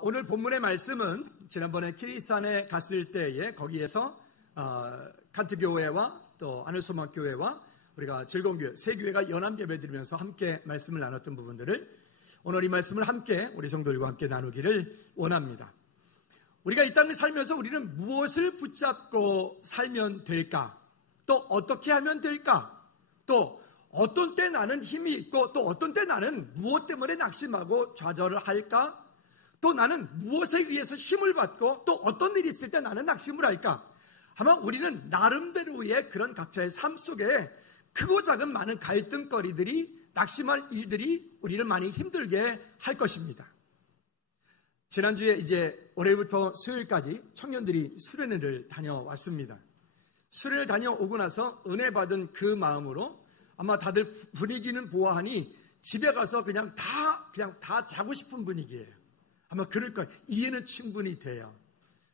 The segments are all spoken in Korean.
오늘 본문의 말씀은 지난번에 키리스탄에 갔을 때에 거기에서 칸트교회와 또 하늘소망교회와 우리가 즐거운교회 세 교회가 연합 예배드리면서 함께 말씀을 나눴던 부분들을 오늘 이 말씀을 함께 우리 성도들과 함께 나누기를 원합니다. 우리가 이 땅을 살면서 우리는 무엇을 붙잡고 살면 될까? 또 어떻게 하면 될까? 또 어떤 때 나는 힘이 있고 또 어떤 때 나는 무엇 때문에 낙심하고 좌절을 할까? 또 나는 무엇에 의해서 힘을 받고 또 어떤 일이 있을 때 나는 낙심을 할까? 아마 우리는 나름대로의 그런 각자의 삶 속에 크고 작은 많은 갈등거리들이 낙심할 일들이 우리를 많이 힘들게 할 것입니다. 지난주에 이제 월요일부터 수요일까지 청년들이 수련회를 다녀왔습니다. 수련회를 다녀오고 나서 은혜 받은 그 마음으로 아마 다들 분위기는 보아하니 집에 가서 그냥 다 자고 싶은 분위기예요. 아마 그럴 거예요. 이해는 충분히 돼요.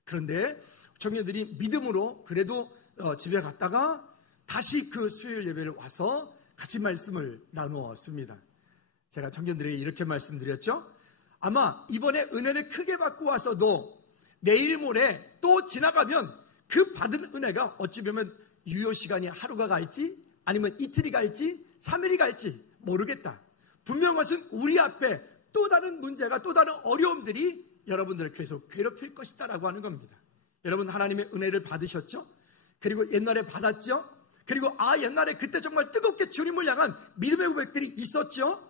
그런데 청년들이 믿음으로 그래도 집에 갔다가 다시 그 수요일 예배를 와서 같이 말씀을 나누었습니다. 제가 청년들에게 이렇게 말씀드렸죠. 아마 이번에 은혜를 크게 받고 와서도 내일 모레 또 지나가면 그 받은 은혜가 어찌 보면 유효시간이 하루가 갈지 아니면 이틀이 갈지 3일이 갈지 모르겠다. 분명한 것은 우리 앞에 또 다른 문제가 또 다른 어려움들이 여러분들을 계속 괴롭힐 것이다 라고 하는 겁니다. 여러분 하나님의 은혜를 받으셨죠? 그리고 옛날에 받았죠? 그리고 옛날에 그때 정말 뜨겁게 주님을 향한 믿음의 고백들이 있었죠?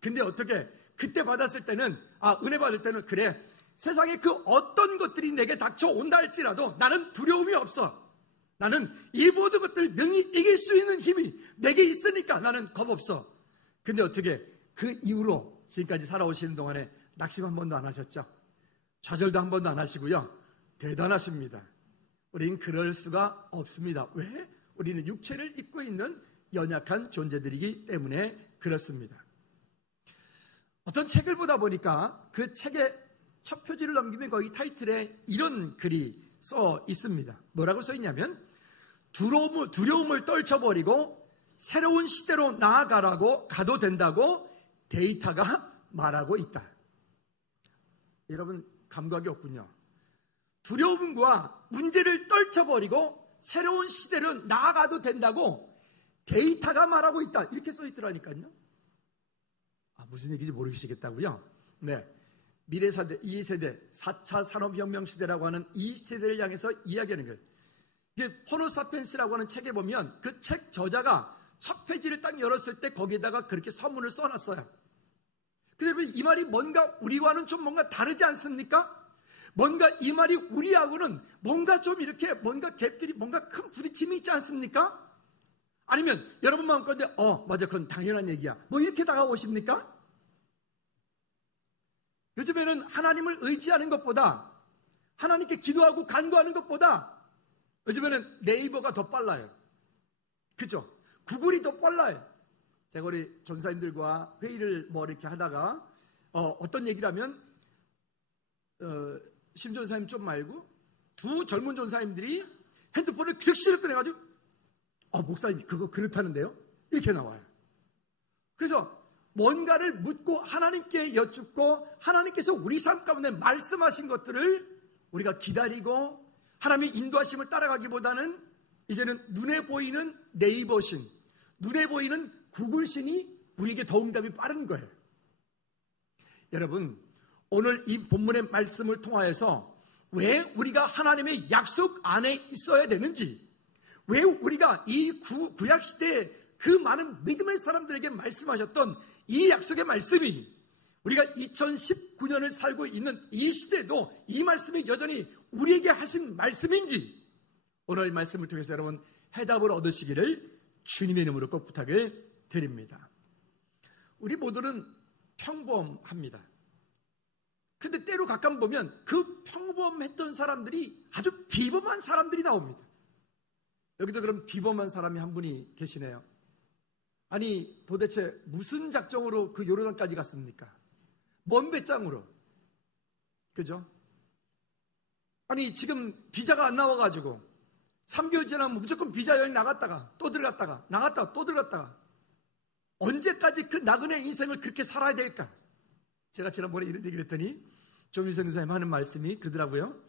근데 어떻게 그때 받았을 때는 은혜 받을 때는 그래 세상에 그 어떤 것들이 내게 닥쳐온다 할지라도 나는 두려움이 없어. 나는 이 모든 것들을 능히 이길 수 있는 힘이 내게 있으니까 나는 겁 없어. 근데 어떻게 그 이후로 지금까지 살아오시는 동안에 낙심 한 번도 안 하셨죠? 좌절도 한 번도 안 하시고요. 대단하십니다. 우리는 그럴 수가 없습니다. 왜? 우리는 육체를 입고 있는 연약한 존재들이기 때문에 그렇습니다. 어떤 책을 보다 보니까 그 책의 첫 표지를 넘기면 거기 타이틀에 이런 글이 써 있습니다. 뭐라고 써 있냐면 두려움을 떨쳐버리고 새로운 시대로 나아가라고 가도 된다고 데이터가 말하고 있다. 여러분 감각이 없군요. 두려움과 문제를 떨쳐버리고 새로운 시대로 나아가도 된다고 데이터가 말하고 있다. 이렇게 써 있더라니까요. 무슨 얘기인지 모르시겠다고요? 네. 미래세대, 2세대, 4차 산업혁명 시대라고 하는 이 시대를 향해서 이야기하는 거예요. 이게 호모사피엔스라고 하는 책에 보면 그 책 저자가 첫 페이지를 딱 열었을 때 거기에다가 그렇게 선문을 써놨어요. 근데 이 말이 뭔가 우리와는 좀 뭔가 다르지 않습니까? 뭔가 이 말이 우리하고는 뭔가 좀 이렇게 뭔가 갭들이 뭔가 큰 부딪힘이 있지 않습니까? 아니면 여러분 마음가운데 맞아 그건 당연한 얘기야 뭐 이렇게 다가오십니까? 요즘에는 하나님을 의지하는 것보다 하나님께 기도하고 간구하는 것보다 요즘에는 네이버가 더 빨라요. 그죠? 구글이 더 빨라요. 제가 우리 전사님들과 회의를 이렇게 하다가 어떤 얘기를 하면 심 전사님 좀 말고 두 젊은 전사님들이 핸드폰을 즉시로 꺼내가지고 목사님 그거 그렇다는데요? 이렇게 나와요. 그래서 뭔가를 묻고 하나님께 여쭙고 하나님께서 우리 삶 가운데 말씀하신 것들을 우리가 기다리고 하나님의 인도하심을 따라가기보다는 이제는 눈에 보이는 네이버신, 눈에 보이는 구글신이 우리에게 더 응답이 빠른 거예요. 여러분 오늘 이 본문의 말씀을 통하여서 왜 우리가 하나님의 약속 안에 있어야 되는지, 왜 우리가 이 구약시대에 그 많은 믿음의 사람들에게 말씀하셨던 이 약속의 말씀이 우리가 2019년을 살고 있는 이 시대에도 이 말씀이 여전히 우리에게 하신 말씀인지 오늘 말씀을 통해서 여러분 해답을 얻으시기를 주님의 이름으로 꼭 부탁을 드립니다. 우리 모두는 평범합니다. 근데 때로 가끔 보면 그 평범했던 사람들이 아주 비범한 사람들이 나옵니다. 여기도 그럼 비범한 사람이 한 분이 계시네요. 아니 도대체 무슨 작정으로 그 요르단까지 갔습니까? 먼 배짱으로. 그죠? 아니 지금 비자가 안 나와가지고 3개월 지나면 무조건 비자 여행 나갔다가 또 들어갔다가 나갔다가 또 들어갔다가 언제까지 그 나그네 인생을 그렇게 살아야 될까? 제가 지난번에 이런 얘기를 했더니 조미성 선생님 하는 말씀이 그러더라고요.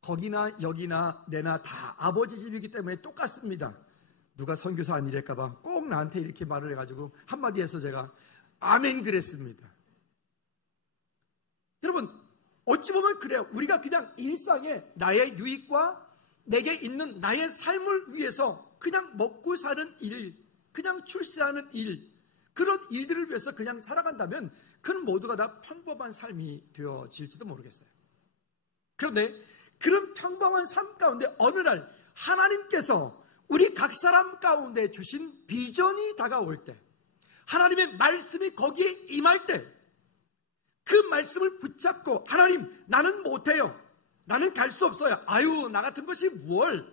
거기나 여기나 내나 다 아버지 집이기 때문에 똑같습니다. 누가 선교사 아니랄까봐 꼭 나한테 이렇게 말을 해가지고 한마디 해서 제가 아멘 그랬습니다. 여러분, 어찌 보면 그래요. 우리가 그냥 일상에 나의 유익과 내게 있는 나의 삶을 위해서 그냥 먹고 사는 일, 그냥 출세하는 일, 그런 일들을 위해서 그냥 살아간다면 그는 모두가 다 평범한 삶이 되어질지도 모르겠어요. 그런데 그런 평범한 삶 가운데 어느 날 하나님께서 우리 각 사람 가운데 주신 비전이 다가올 때, 하나님의 말씀이 거기에 임할 때, 그 말씀을 붙잡고 하나님 나는 못해요, 나는 갈 수 없어요, 아유 나 같은 것이 무얼,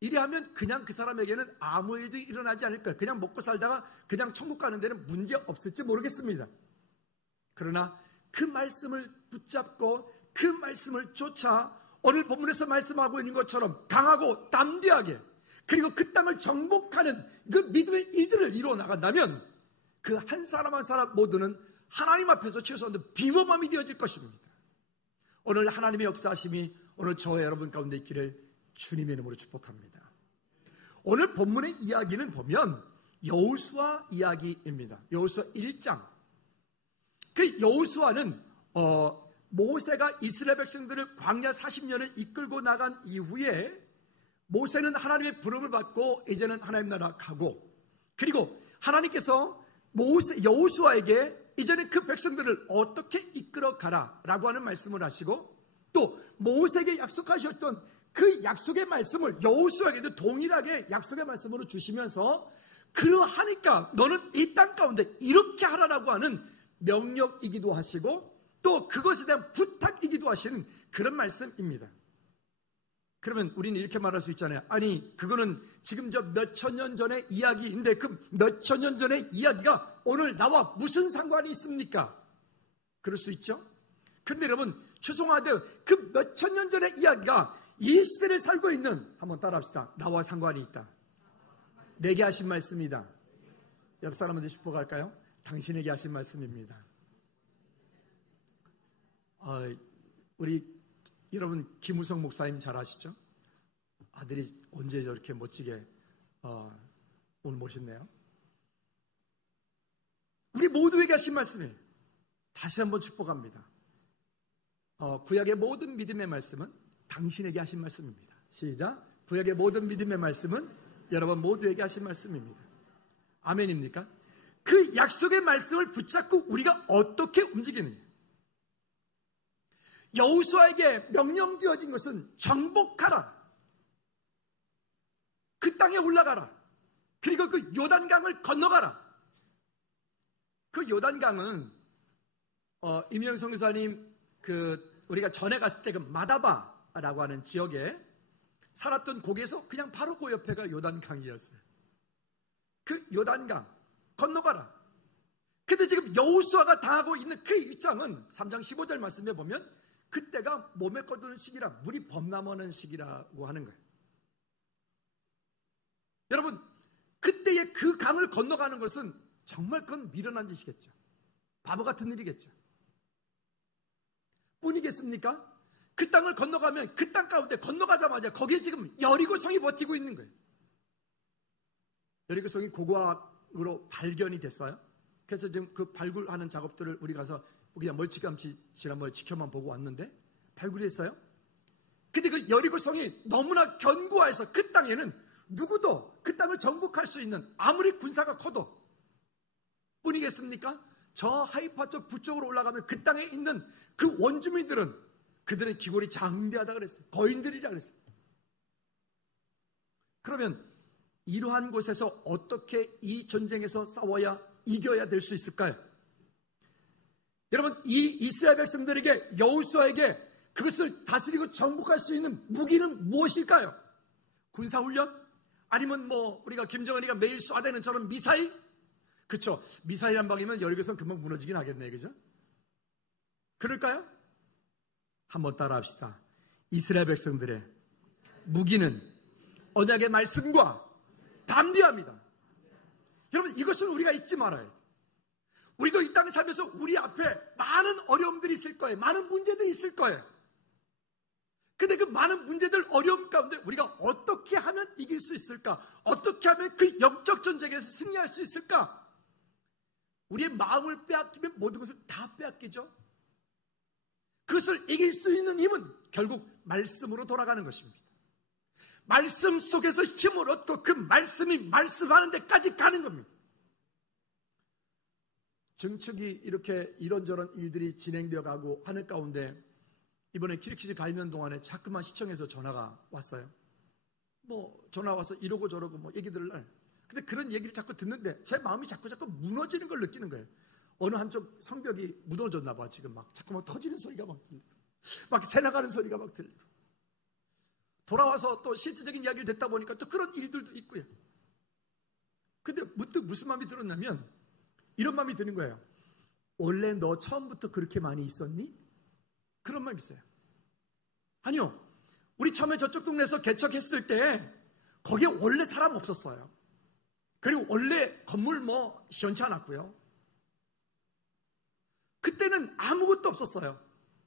이래 하면 그냥 그 사람에게는 아무 일도 일어나지 않을 거예요. 그냥 먹고 살다가 그냥 천국 가는 데는 문제 없을지 모르겠습니다. 그러나 그 말씀을 붙잡고 그 말씀을 쫓아 오늘 본문에서 말씀하고 있는 것처럼 강하고 담대하게, 그리고 그 땅을 정복하는 그 믿음의 일들을 이루어 나간다면 그 한 사람 한 사람 모두는 하나님 앞에서 최소한 비범함이 되어질 것입니다. 오늘 하나님의 역사하심이 오늘 저와 여러분 가운데 있기를 주님의 이름으로 축복합니다. 오늘 본문의 이야기는 보면 여호수아 이야기입니다. 여호수아 1장. 그 여호수아는 모세가 이스라엘 백성들을 광야 40년을 이끌고 나간 이후에 모세는 하나님의 부름을 받고 이제는 하나님 나라 가고, 그리고 하나님께서 여호수아에게 이제는 그 백성들을 어떻게 이끌어 가라라고 하는 말씀을 하시고, 또 모세에게 약속하셨던 그 약속의 말씀을 여호수아에게도 동일하게 약속의 말씀으로 주시면서 그러하니까 너는 이 땅 가운데 이렇게 하라라고 하는 명령이기도 하시고 또 그것에 대한 부탁이기도 하시는 그런 말씀입니다. 그러면 우리는 이렇게 말할 수 있잖아요. 아니 그거는 지금 저 몇천 년 전의 이야기인데 그 몇천 년 전의 이야기가 오늘 나와 무슨 상관이 있습니까? 그럴 수 있죠. 그런데 여러분 죄송한데 그 몇천 년 전의 이야기가 이 시대를 살고 있는, 한번 따라합시다, 나와 상관이 있다. 내게 하신 말씀이다. 옆 사람한테 축복할까요? 당신에게 하신 말씀입니다. 우리 여러분 김우성 목사님 잘 아시죠? 아들이 언제 저렇게 멋지게 오늘 모셨네요. 우리 모두에게 하신 말씀이에요. 다시 한번 축복합니다. 구약의 모든 믿음의 말씀은 당신에게 하신 말씀입니다. 시작. 구약의 모든 믿음의 말씀은 여러분 모두에게 하신 말씀입니다. 아멘입니까? 그 약속의 말씀을 붙잡고 우리가 어떻게 움직이느냐. 여호수아에게 명령되어진 것은 정복하라, 그 땅에 올라가라, 그리고 그 요단강을 건너가라. 그 요단강은 임영성 의사님 우리가 전에 갔을 때 그 마다바라고 하는 지역에 살았던 곳에서 그냥 바로 그 옆에가 요단강이었어요. 그 요단강 건너가라. 근데 지금 여호수아가 당하고 있는 그 입장은 3장 15절 말씀에 보면 그때가 몸에 거두는 시기라, 물이 범람하는 시기라고 하는 거예요. 여러분 그때의 그 강을 건너가는 것은 정말 그건 미련한 짓이겠죠. 바보 같은 일이겠죠. 뿐이겠습니까? 그 땅을 건너가면 그 땅 가운데 건너가자마자 거기에 지금 여리고성이 버티고 있는 거예요. 여리고성이 고고학으로 발견이 됐어요. 그래서 지금 그 발굴하는 작업들을 우리 가서 그냥 멀찌감치 지난번에 지켜만 보고 왔는데 발굴이 했어요. 근데 그 여리고성이 너무나 견고해서 그 땅에는 누구도 그 땅을 정복할 수 있는, 아무리 군사가 커도, 뿐이겠습니까? 저 하이파 쪽 북쪽으로 올라가면 그 땅에 있는 그 원주민들은 그들은 기골이 장대하다 그랬어요. 거인들이라 그랬어요. 그러면 이러한 곳에서 어떻게 이 전쟁에서 싸워야 이겨야 될 수 있을까요? 여러분 이 이스라엘 백성들에게, 여호수아에게 그것을 다스리고 정복할 수 있는 무기는 무엇일까요? 군사훈련? 아니면 우리가 김정은이가 매일 쏴대는 저런 미사일? 그쵸? 미사일 한 방이면 여리고성 금방 무너지긴 하겠네, 그죠? 그럴까요? 한번 따라합시다. 이스라엘 백성들의 무기는 언약의 말씀과 담대합니다. 여러분 이것은 우리가 잊지 말아야 돼요. 우리도 이 땅에 살면서 우리 앞에 많은 어려움들이 있을 거예요. 많은 문제들이 있을 거예요. 근데 그 많은 문제들, 어려움 가운데 우리가 어떻게 하면 이길 수 있을까? 어떻게 하면 그 영적 전쟁에서 승리할 수 있을까? 우리의 마음을 빼앗기면 모든 것을 다 빼앗기죠. 그것을 이길 수 있는 힘은 결국 말씀으로 돌아가는 것입니다. 말씀 속에서 힘을 얻고 그 말씀이 말씀하는 데까지 가는 겁니다. 증축이 이렇게 이런저런 일들이 진행되어 가고 하는 가운데 이번에 키르키즈 가 있는 동안에 자꾸만 시청에서 전화가 왔어요. 전화 와서 이러고 저러고 얘기들을 날. 근데 그런 얘기를 자꾸 듣는데 제 마음이 자꾸 무너지는 걸 느끼는 거예요. 어느 한쪽 성벽이 무너졌나 봐. 지금 자꾸 터지는 소리가 들리고 막 새 나가는 소리가 들리고 돌아와서 또 실질적인 이야기를 듣다 보니까 또 그런 일들도 있고요. 근데 문득 무슨 마음이 들었냐면 이런 마음이 드는 거예요. 원래 너 처음부터 그렇게 많이 있었니? 그런 마음이 있어요. 아니요. 우리 처음에 저쪽 동네에서 개척했을 때 거기에 원래 사람 없었어요. 그리고 원래 건물 시원치 않았고요. 그때는 아무것도 없었어요.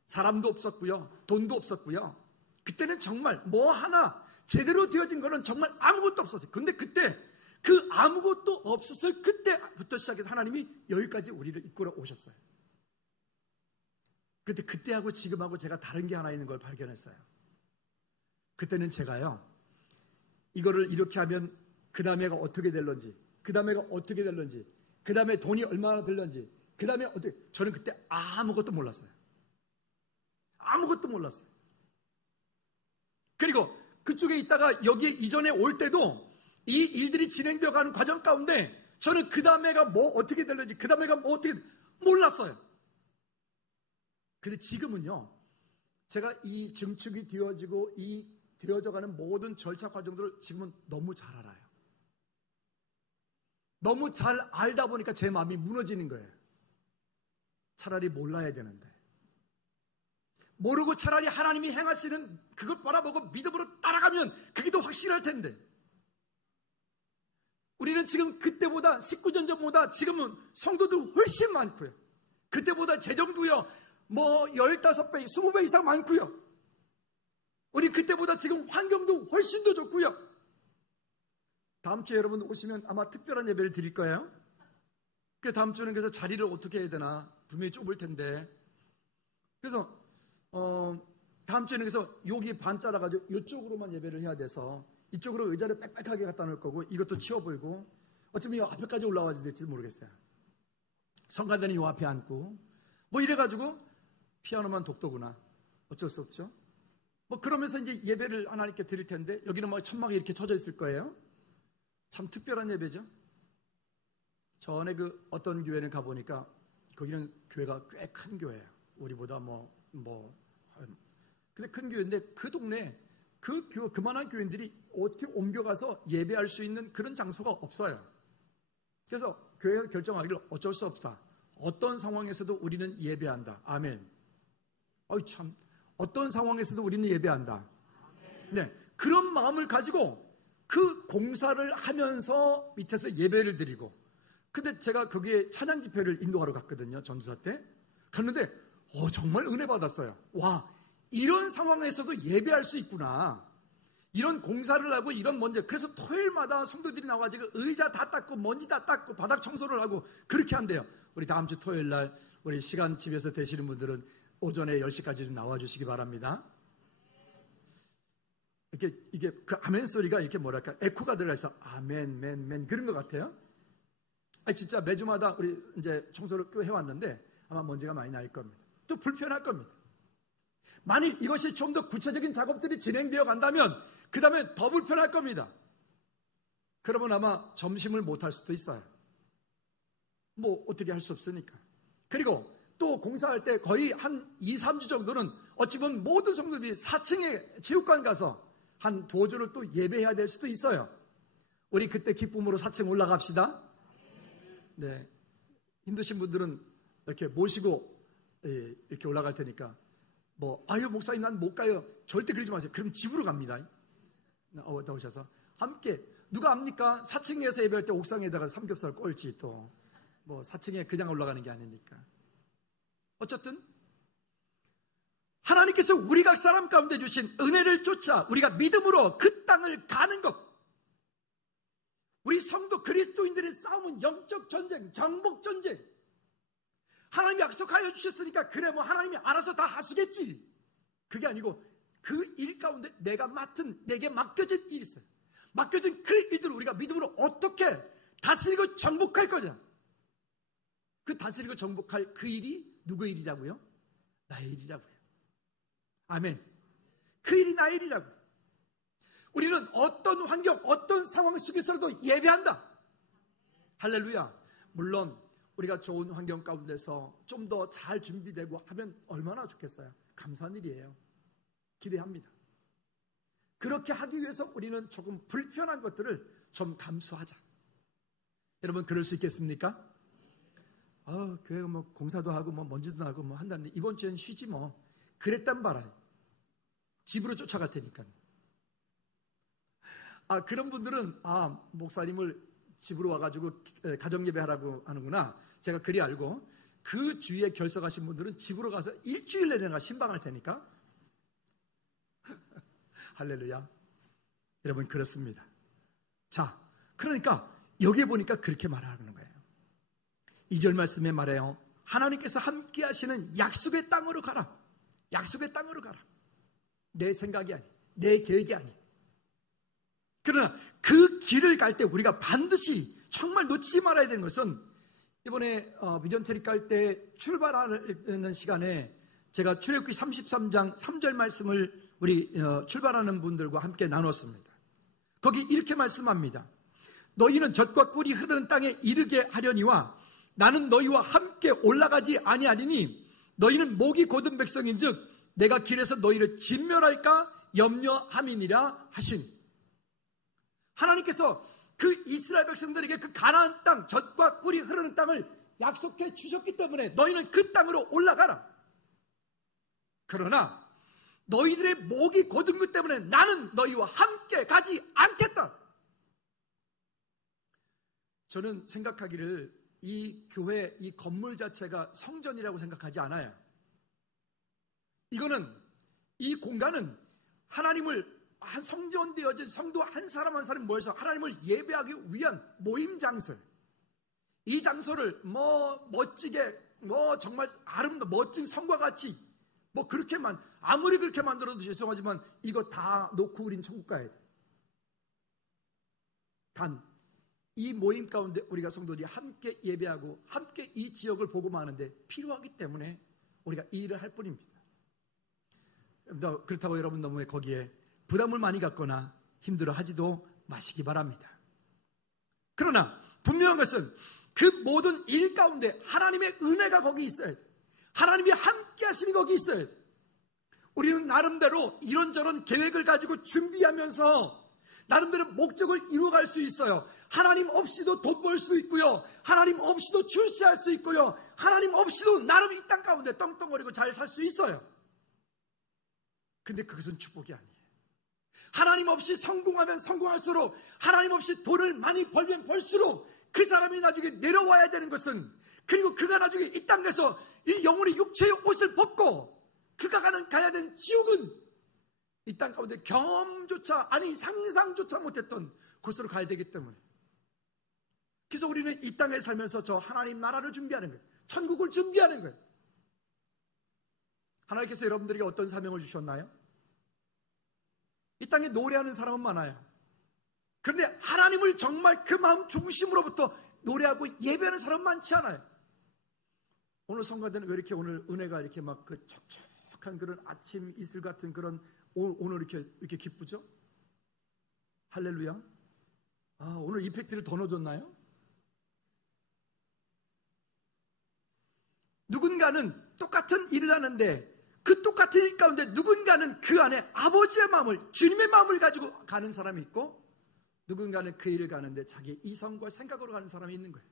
사람도 없었고요. 돈도 없었고요. 그때는 정말 하나 제대로 되어진 거는 정말 아무것도 없었어요. 그런데 그때 그 아무것도 없었을 그때부터 시작해서 하나님이 여기까지 우리를 이끌어 오셨어요. 근데 그때하고 지금하고 제가 다른 게 하나 있는 걸 발견했어요. 그때는 제가요, 이거를 이렇게 하면 그 다음에가 어떻게 될런지, 그 다음에가 어떻게 될런지, 그 다음에 돈이 얼마나 들런지, 그 다음에 어떻게, 저는 그때 아무것도 몰랐어요. 아무것도 몰랐어요. 그리고 그쪽에 있다가 여기에 이전에 올 때도 이 일들이 진행되어 가는 과정 가운데 저는 그 다음에가 어떻게 될런지, 그 다음에가 어떻게 몰랐어요. 근데 지금은요, 제가 이 증축이 되어지고 이 되어져가는 모든 절차 과정들을 지금은 너무 잘 알아요. 너무 잘 알다 보니까 제 마음이 무너지는 거예요. 차라리 몰라야 되는데. 모르고 차라리 하나님이 행하시는 그걸 바라보고 믿음으로 따라가면 그게 더 확실할 텐데. 우리는 지금 그때보다 19년 전보다 지금은 성도도 훨씬 많고요. 그때보다 재정도요 15배, 20배 이상 많고요. 우리 그때보다 지금 환경도 훨씬 더 좋고요. 다음 주에 여러분 오시면 아마 특별한 예배를 드릴 거예요. 그 다음 주는 그래서 자리를 어떻게 해야 되나 분명히 좁을 텐데. 그래서 다음 주에는 그래서 여기 반 잘라가지고 이쪽으로만 예배를 해야 돼서 이쪽으로 의자를 빽빽하게 갖다 놓을 거고 이것도 치워 보이고 어쩌면 이 앞에까지 올라와야 될지도 모르겠어요. 성가대는 이 앞에 앉고 이래가지고 피아노만 독도구나. 어쩔 수 없죠. 그러면서 이제 예배를 하나님께 드릴 텐데 여기는 천막이 이렇게 쳐져 있을 거예요. 참 특별한 예배죠. 전에 어떤 교회를 가보니까 거기는 교회가 꽤 큰 교회예요. 우리보다 근데 큰 교회인데 그 동네 그만한 교인들이 어떻게 옮겨가서 예배할 수 있는 그런 장소가 없어요. 그래서 교회가 결정하기를 어쩔 수 없다. 어떤 상황에서도 우리는 예배한다. 아멘. 참 어떤 상황에서도 우리는 예배한다. 네, 그런 마음을 가지고 그 공사를 하면서 밑에서 예배를 드리고. 근데 제가 거기에 찬양 집회를 인도하러 갔거든요. 전도사 때. 갔는데 정말 은혜 받았어요. 와, 이런 상황에서도 예배할 수 있구나. 이런 공사를 하고 이런 먼저. 그래서 토요일마다 성도들이 나와가지고 의자 다 닦고 먼지 다 닦고 바닥 청소를 하고 그렇게 한대요. 우리 다음 주 토요일 날 우리 시간 집에서 되시는 분들은 오전에 10시까지 좀 나와주시기 바랍니다. 이게 그 아멘 소리가 이렇게 에코가 들어가서 아멘, 맨 그런 것 같아요. 진짜 매주마다 우리 이제 청소를 꽤 해왔는데 아마 먼지가 많이 날 겁니다. 또 불편할 겁니다. 만일 이것이 좀 더 구체적인 작업들이 진행되어 간다면 그 다음에 더 불편할 겁니다. 그러면 아마 점심을 못할 수도 있어요. 어떻게 할 수 없으니까. 그리고 또 공사할 때 거의 한 2, 3주 정도는 어찌 보면 모든 성도들이 4층에 체육관 가서 한 2주를 또 예배해야 될 수도 있어요. 우리 그때 기쁨으로 4층 올라갑시다. 네, 힘드신 분들은 이렇게 모시고 이렇게 올라갈 테니까 아유 목사님 난 못 가요. 절대 그러지 마세요. 그럼 집으로 갑니다. 나오셔서 함께 누가 압니까? 4층에서 예배할 때 옥상에다가 삼겹살 꼴찌 또 뭐 4층에 그냥 올라가는 게 아니니까. 어쨌든 하나님께서 우리 각 사람 가운데 주신 은혜를 쫓아 우리가 믿음으로 그 땅을 가는 것. 우리 성도 그리스도인들의 싸움은 영적 전쟁, 정복 전쟁. 하나님이 약속하여 주셨으니까 그래 뭐 하나님이 알아서 다 하시겠지. 그게 아니고 그 일 가운데 내게 맡겨진 일이 있어요. 맡겨진 그 일들을 우리가 믿음으로 어떻게 다스리고 정복할 거냐. 그 다스리고 정복할 그 일이 누구의 일이라고요? 나의 일이라고요. 아멘. 그 일이 나의 일이라고요. 우리는 어떤 환경, 어떤 상황 속에서라도 예배한다. 할렐루야. 물론 우리가 좋은 환경 가운데서 좀 더 잘 준비되고 하면 얼마나 좋겠어요. 감사한 일이에요. 기대합니다. 그렇게 하기 위해서 우리는 조금 불편한 것들을 좀 감수하자. 여러분 그럴 수 있겠습니까? 교회가 뭐 공사도 하고 뭐 먼지도 나고 뭐 한다는데 이번 주엔 쉬지 뭐. 그랬단 말이에요. 집으로 쫓아갈 테니까. 그런 분들은 목사님을 집으로 와가지고 가정예배 하라고 하는구나. 제가 그리 알고 그 주위에 결석하신 분들은 집으로 가서 일주일 내내가 신방할 테니까. 할렐루야. 여러분 그렇습니다. 자, 그러니까 여기에 보니까 그렇게 말하는 거예요. 2절 말씀에 말해요. 하나님께서 함께 하시는 약속의 땅으로 가라. 약속의 땅으로 가라. 내 생각이 아니, 내 계획이 아니. 그러나 그 길을 갈 때 우리가 반드시 정말 놓치지 말아야 되는 것은 이번에 비전 트립 갈 때 출발하는 시간에 제가 출애굽기 33장 3절 말씀을 우리 출발하는 분들과 함께 나눴습니다. 거기 이렇게 말씀합니다. 너희는 젖과 꿀이 흐르는 땅에 이르게 하려니와 나는 너희와 함께 올라가지 아니하리니 너희는 목이 곧은 백성인즉 내가 길에서 너희를 진멸할까 염려함이니라 하신. 하나님께서 그 이스라엘 백성들에게 그 가나안 땅, 젖과 꿀이 흐르는 땅을 약속해 주셨기 때문에 너희는 그 땅으로 올라가라. 그러나 너희들의 목이 곧은 것 때문에 나는 너희와 함께 가지 않겠다. 저는 생각하기를 이 교회, 이 건물 자체가 성전이라고 생각하지 않아요. 이 공간은 하나님을 한 성전 되어진 성도 한 사람 한 사람이 모여서 하나님을 예배하기 위한 모임 장소예요. 이 장소를 멋지게 정말 아름다운 멋진 성과 같이 아무리 그렇게 만들어도 죄송하지만 이거 다 놓고 우린 천국 가야 돼. 단 이 모임 가운데 우리가 성도들이 함께 예배하고 함께 이 지역을 복음하는데 필요하기 때문에 우리가 이 일을 할 뿐입니다. 그렇다고 여러분 너무 거기에 부담을 많이 갖거나 힘들어하지도 마시기 바랍니다. 그러나 분명한 것은 그 모든 일 가운데 하나님의 은혜가 거기 있어야 돼. 하나님이 함께 하심이 거기 있어야 돼. 우리는 나름대로 이런저런 계획을 가지고 준비하면서 나름대로 목적을 이루어갈 수 있어요. 하나님 없이도 돈 벌 수 있고요. 하나님 없이도 출세할 수 있고요. 하나님 없이도 나름 이 땅 가운데 떵떵거리고 잘 살 수 있어요. 근데 그것은 축복이 아니에요. 하나님 없이 성공하면 성공할수록, 하나님 없이 돈을 많이 벌면 벌수록 그 사람이 나중에 내려와야 되는 것은, 그리고 그가 나중에 이 땅에서 이 영혼의 육체의 옷을 벗고 그가 가야 되는 지옥은 이 땅 가운데 경험조차 아니 상상조차 못했던 곳으로 가야 되기 때문에. 그래서 우리는 이 땅에 살면서 저 하나님 나라를 준비하는 거예요. 천국을 준비하는 거예요. 하나님께서 여러분들에게 어떤 사명을 주셨나요? 이 땅에 노래하는 사람은 많아요. 그런데 하나님을 정말 그 마음 중심으로부터 노래하고 예배하는 사람은 많지 않아요. 오늘 성가대는 왜 이렇게 오늘 은혜가 이렇게 막 그 촉촉한 그런 아침 이슬 같은 그런 오늘 이렇게 기쁘죠? 할렐루야. 오늘 이펙트를 더 넣어줬나요? 누군가는 똑같은 일을 하는데 그 똑같은 일 가운데 누군가는 그 안에 아버지의 마음을, 주님의 마음을 가지고 가는 사람이 있고, 누군가는 그 일을 가는데 자기 이성과 생각으로 가는 사람이 있는 거예요.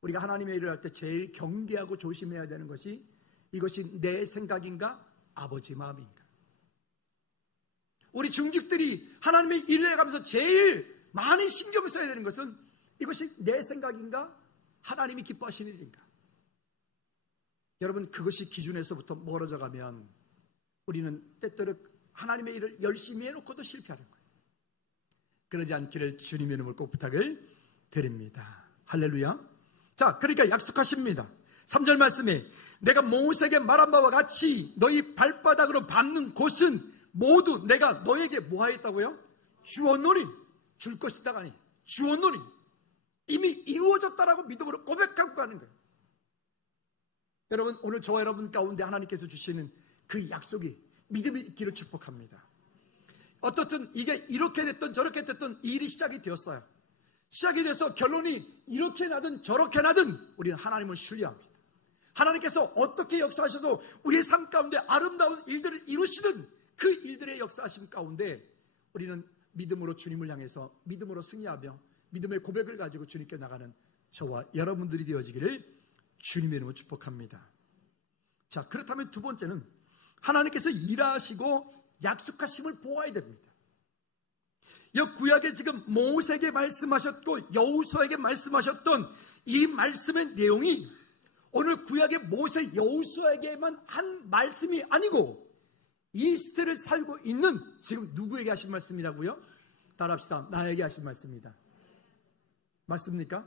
우리가 하나님의 일을 할 때 제일 경계하고 조심해야 되는 것이, 이것이 내 생각인가 아버지 마음인가. 우리 중직들이 하나님의 일을 해가면서 제일 많이 신경을 써야 되는 것은 이것이 내 생각인가 하나님이 기뻐하시는 일인가? 여러분, 그것이 기준에서부터 멀어져 가면 우리는 때때로 하나님의 일을 열심히 해놓고도 실패하는 거예요. 그러지 않기를 주님의 이름으로 꼭 부탁을 드립니다. 할렐루야. 자, 그러니까 약속하십니다. 3절 말씀에 내가 모세에게 말한 바와 같이 너희 발바닥으로 밟는 곳은 모두 내가 너에게 뭐 하였다고요? 주었노니. 줄 것이다가 아니 주었노니. 이미 이루어졌다라고 믿음으로 고백하고 가는 거예요. 여러분, 오늘 저와 여러분 가운데 하나님께서 주시는 그 약속이 믿음이 있기를 축복합니다. 어떻든 이게 이렇게 됐든 저렇게 됐든 이 일이 시작이 되었어요. 시작이 돼서 결론이 이렇게 나든 저렇게 나든 우리는 하나님을 신뢰합니다. 하나님께서 어떻게 역사하셔서 우리의 삶 가운데 아름다운 일들을 이루시든 그 일들의 역사하심 가운데 우리는 믿음으로 주님을 향해서 믿음으로 승리하며 믿음의 고백을 가지고 주님께 나가는 저와 여러분들이 되어지기를 주님의 이름으로 축복합니다. 자, 그렇다면 두 번째는 하나님께서 일하시고 약속하심을 보아야 됩니다. 이 구약에 지금 모세에게 말씀하셨고 여호수아에게 말씀하셨던 이 말씀의 내용이 오늘 구약의 모세 여호수아에게만 한 말씀이 아니고 이 시대를 살고 있는 지금 누구에게 하신 말씀이라고요? 따라합시다. 나에게 하신 말씀입니다. 맞습니까?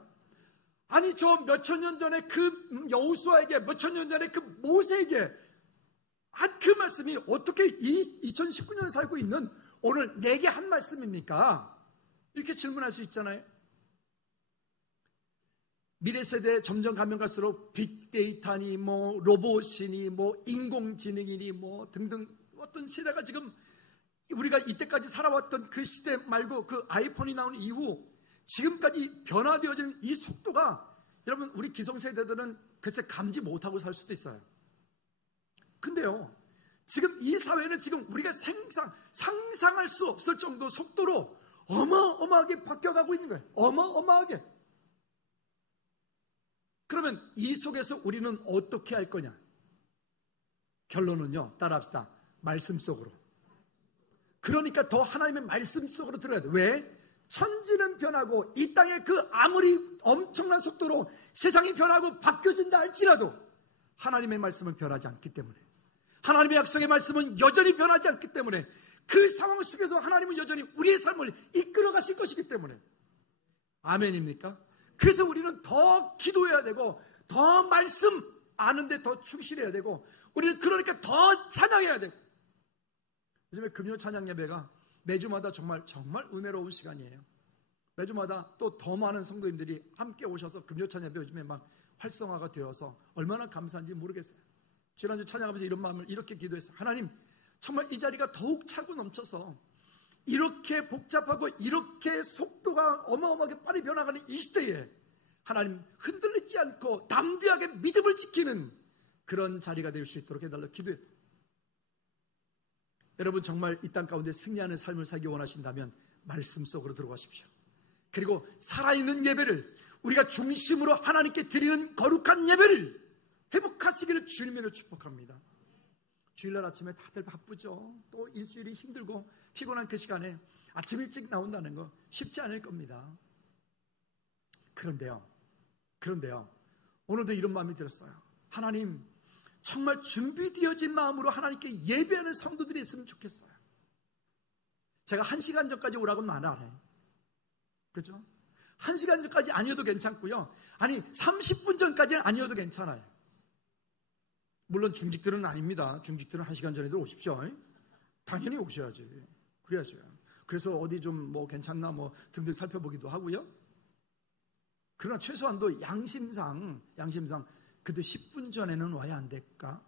아니, 저 몇천 년 전에 그 여호수아에게, 몇천 년 전에 그 모세에게 한 그 말씀이 어떻게 2019년을 살고 있는 오늘 내게 한 말씀입니까? 이렇게 질문할 수 있잖아요. 미래 세대에 점점 가면 갈수록 빅데이터니 뭐 로봇이니 뭐 인공지능이니 뭐 등등 어떤 세대가 지금 우리가 이때까지 살아왔던 그 시대 말고 그 아이폰이 나온 이후 지금까지 변화되어지는 이 속도가 여러분 우리 기성세대들은 글쎄 감지 못하고 살 수도 있어요. 근데요, 지금 이 사회는 지금 우리가 상상할 수 없을 정도 속도로 어마어마하게 바뀌어가고 있는 거예요. 어마어마하게. 그러면 이 속에서 우리는 어떻게 할 거냐? 결론은요, 따라합시다. 말씀 속으로. 그러니까 더 하나님의 말씀 속으로 들어야 돼. 왜? 천지는 변하고 이 땅에 그 아무리 엄청난 속도로 세상이 변하고 바뀌어진다 할지라도 하나님의 말씀은 변하지 않기 때문에, 하나님의 약속의 말씀은 여전히 변하지 않기 때문에, 그 상황 속에서 하나님은 여전히 우리의 삶을 이끌어 가실 것이기 때문에. 아멘입니까? 그래서 우리는 더 기도해야 되고 더 말씀 아는데 더 충실해야 되고, 우리는 그러니까 더 찬양해야 되고. 요즘에 금요 찬양 예배가 매주마다 정말 은혜로운 시간이에요. 매주마다 또 더 많은 성도님들이 함께 오셔서 금요 찬양 예배 요즘에 막 활성화가 되어서 얼마나 감사한지 모르겠어요. 지난주 찬양하면서 이런 마음을 이렇게 기도했어요. 하나님, 정말 이 자리가 더욱 차고 넘쳐서 이렇게 복잡하고 이렇게 속도가 어마어마하게 빨리 변화가는 이 시대에 하나님 흔들리지 않고 담대하게 믿음을 지키는 그런 자리가 될 수 있도록 해달라 기도했어요. 여러분, 정말 이 땅 가운데 승리하는 삶을 살기 원하신다면 말씀 속으로 들어가십시오. 그리고 살아있는 예배를, 우리가 중심으로 하나님께 드리는 거룩한 예배를 회복하시기를 주님으로 축복합니다. 주일날 아침에 다들 바쁘죠. 또 일주일이 힘들고 피곤한 그 시간에 아침 일찍 나온다는 거 쉽지 않을 겁니다. 그런데요, 오늘도 이런 마음이 들었어요. 하나님, 정말 준비되어진 마음으로 하나님께 예배하는 성도들이 있으면 좋겠어요. 제가 1시간 전까지 오라고는 말 안 해요. 그죠? 1시간 전까지 아니어도 괜찮고요. 아니, 30분 전까지는 아니어도 괜찮아요. 물론 중직들은 아닙니다. 중직들은 1시간 전에도 오십시오. 당연히 오셔야지. 그래야죠. 그래서 어디 좀 뭐 괜찮나 뭐 등등 살펴보기도 하고요. 그러나 최소한도 양심상 그래도 10분 전에는 와야 안 될까?